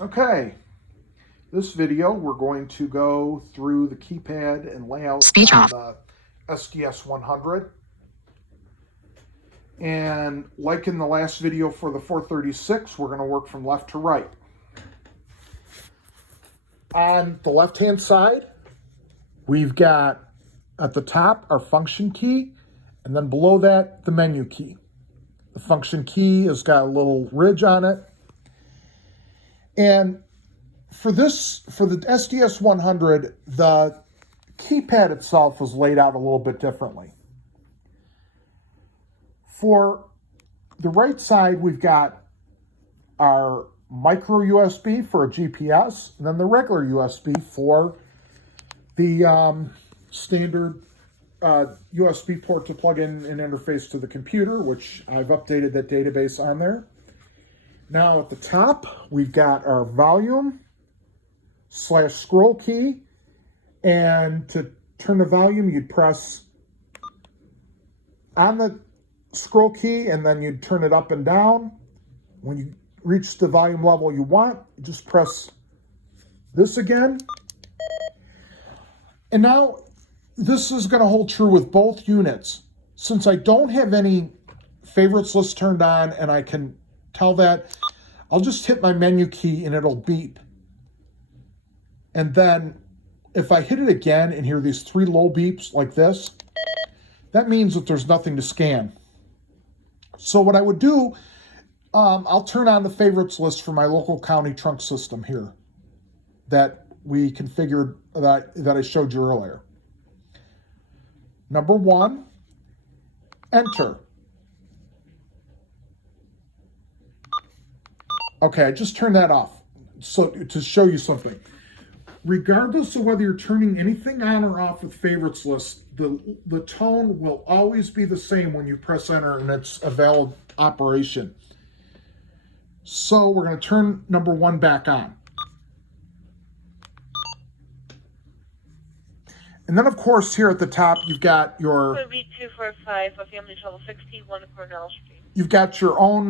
Okay, this video we're going to go through the keypad and layout Speech on off. the SDS 100. And like in the last video for the 436, we're going to work from left to right. On the left-hand side, we've got at the top our function key, and then below that, the menu key. The function key has got a little ridge on it. And for the SDS 100, the keypad itself is laid out a little bit differently. For the right side, we've got our micro USB for a GPS, and then the regular USB for the standard USB port to plug in and interface to the computer, which I've updated that database on there. Now at the top, we've got our volume / scroll key, and to turn the volume, you'd press on the scroll key and then you'd turn it up and down. When you reach the volume level you want, you just press this again. And now this is going to hold true with both units. Since I don't have any favorites list turned on and I can tell that, I'll just hit my menu key and it'll beep. And then if I hit it again and hear these 3 low beeps like this, that means that there's nothing to scan. So what I would do, I'll turn on the favorites list for my local county trunk system here that we configured that I showed you earlier. Number 1, enter. Okay, I just turned that off so to show you something. Regardless of whether you're turning anything on or off with favorites list, the tone will always be the same when you press enter and it's a valid operation. So we're going to turn number 1 back on. And then, of course, here at the top, you've got your... B245 of Family Trouble 61 Cornell Street. You've got your own,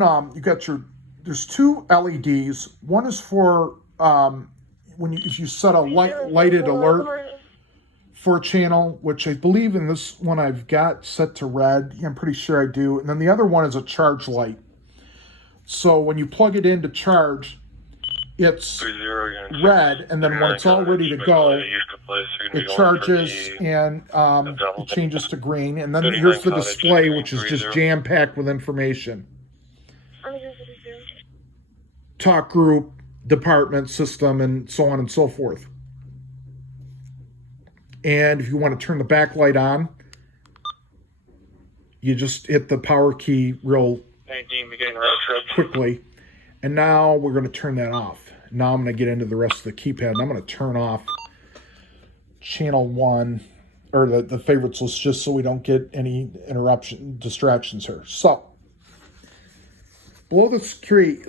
there's 2 LEDs. One is for if you set a lighted alert for a channel, which I believe in this one I've got set to red. I'm pretty sure I do. And then the other one is a charge light. So when you plug it in to charge, it's red, and then when it's all ready to go, it charges and it changes to green. And then here's the display, which is just jam-packed with information. Talk group, department, system, and so on and so forth. And if you want to turn the backlight on, you just hit the power key real quickly. And now we're going to turn that off. Now I'm going to get into the rest of the keypad, and I'm going to turn off channel 1, or the favorites list, just so we don't get any distractions here. So, below the screen,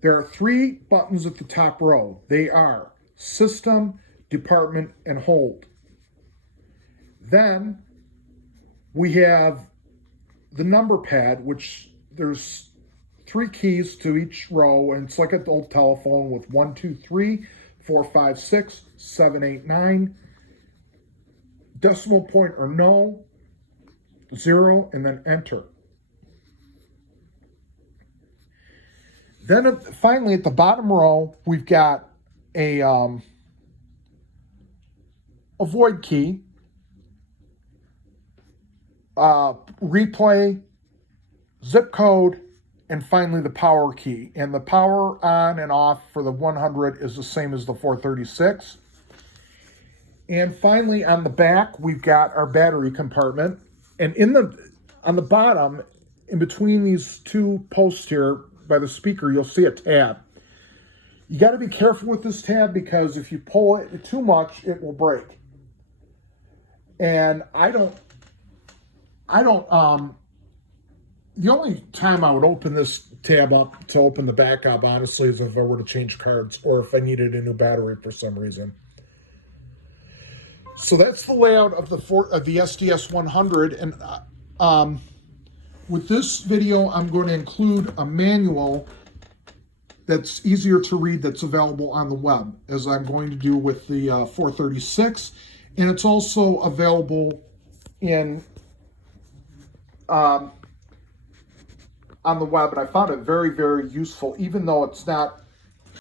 there are 3 buttons at the top row. They are System, Department, and Hold. Then we have the number pad, which there's 3 keys to each row, and it's like an old telephone with 1, 2, 3, 4, 5, 6, 7, 8, 9, decimal point or no, 0, and then enter. Then finally at the bottom row, we've got a void key, replay, zip code, and finally the power key. And the power on and off for the 100 is the same as the 436. And finally on the back, we've got our battery compartment. And on the bottom, in between these 2 posts here by the speaker, you'll see a tab. You got to be careful with this tab because if you pull it too much, it will break. And the only time I would open this tab up to open the backup, honestly, is if I were to change cards or if I needed a new battery for some reason. So that's the layout of the SDS 100. And With this video, I'm going to include a manual that's easier to read that's available on the web, as I'm going to do with the 436. And it's also available in on the web, and I found it very, very useful, even though it's not